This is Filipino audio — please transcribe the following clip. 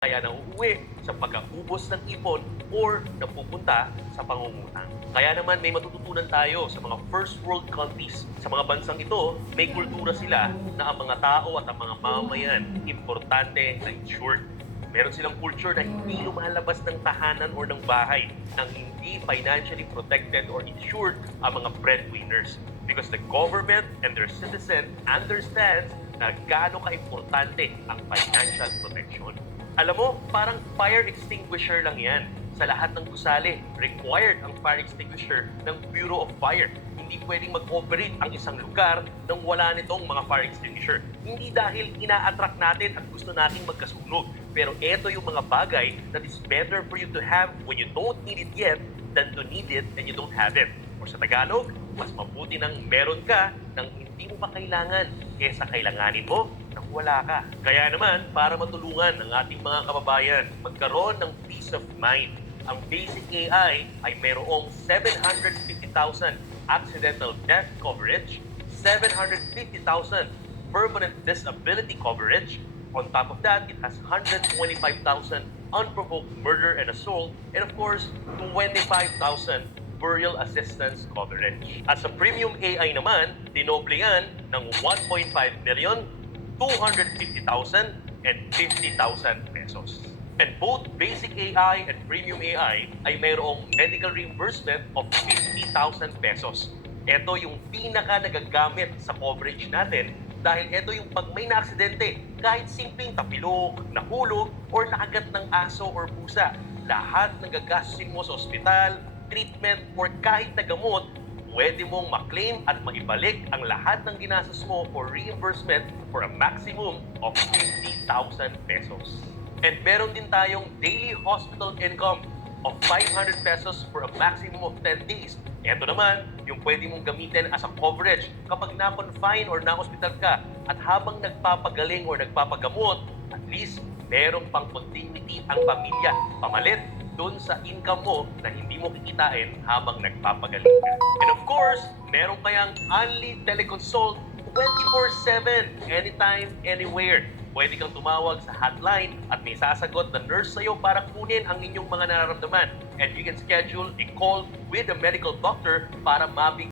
kaya nauuwi sa pag-aubos ng ipon or napupunta sa pangungutang. Kaya naman may matututunan tayo sa mga first world countries. Sa mga bansang ito, may kultura sila na ang mga tao at ang mga mamamayan importante na insured. Meron silang culture na hindi lumalabas ng tahanan or ng bahay nang hindi financially protected or insured ang mga breadwinners. Because the government and their citizen understands na gaano ka-importante ang financial protection. Alam mo, parang fire extinguisher lang yan. Sa lahat ng gusali, required ang fire extinguisher ng Bureau of Fire. Hindi pwedeng mag-operate ang isang lugar nang wala nitong mga fire extinguisher. Hindi dahil ina-attract natin at gusto nating magkasunog. Pero ito yung mga bagay that is better for you to have when you don't need it yet than to need it and you don't have it. Or sa Tagalog, mas mabuti nang meron ka nang hindi mo pa kailangan kaysa kailanganin mo nang wala ka. Kaya naman, para matulungan ang ating mga kababayan magkaroon ng peace of mind, ang Basic AI ay mayroong 750,000 accidental death coverage, 750,000 permanent disability coverage. On top of that, it has 125,000 unprovoked murder and assault, and of course, 25,000 burial assistance coverage. At sa Premium AI naman, dinoble yan ng 1.5 million, 250,000, and 50,000 pesos. And both Basic AI and Premium AI ay mayroong medical reimbursement of 50,000 pesos. Ito yung pinaka nagagamit sa coverage natin dahil ito yung pag may na-aksidente, kahit simpleng tapilok, nahulog, or nakagat ng aso or pusa, lahat ng gagastusin mo sa ospital, treatment, or kahit na gamot, pwede mong maklaim at maibalik ang lahat ng ginastos mo for reimbursement for a maximum of 50,000 pesos. And meron din tayong daily hospital income of 500 pesos for a maximum of 10 days. Ito naman, yung pwede mong gamitin as a coverage kapag na-confine or na-hospital ka at habang nagpapagaling or nagpapagamot, at least merong pang continuity ang pamilya, pamalit doon sa income mo na hindi mo kikitain habang nagpapagaling ka. And of course, meron kayang only teleconsult 24/7, anytime, anywhere. Pwede kang tumawag sa hotline at may sasagot na nurse sa'yo para kunin ang inyong mga nararamdaman. And you can schedule a call with a medical doctor para mabigyan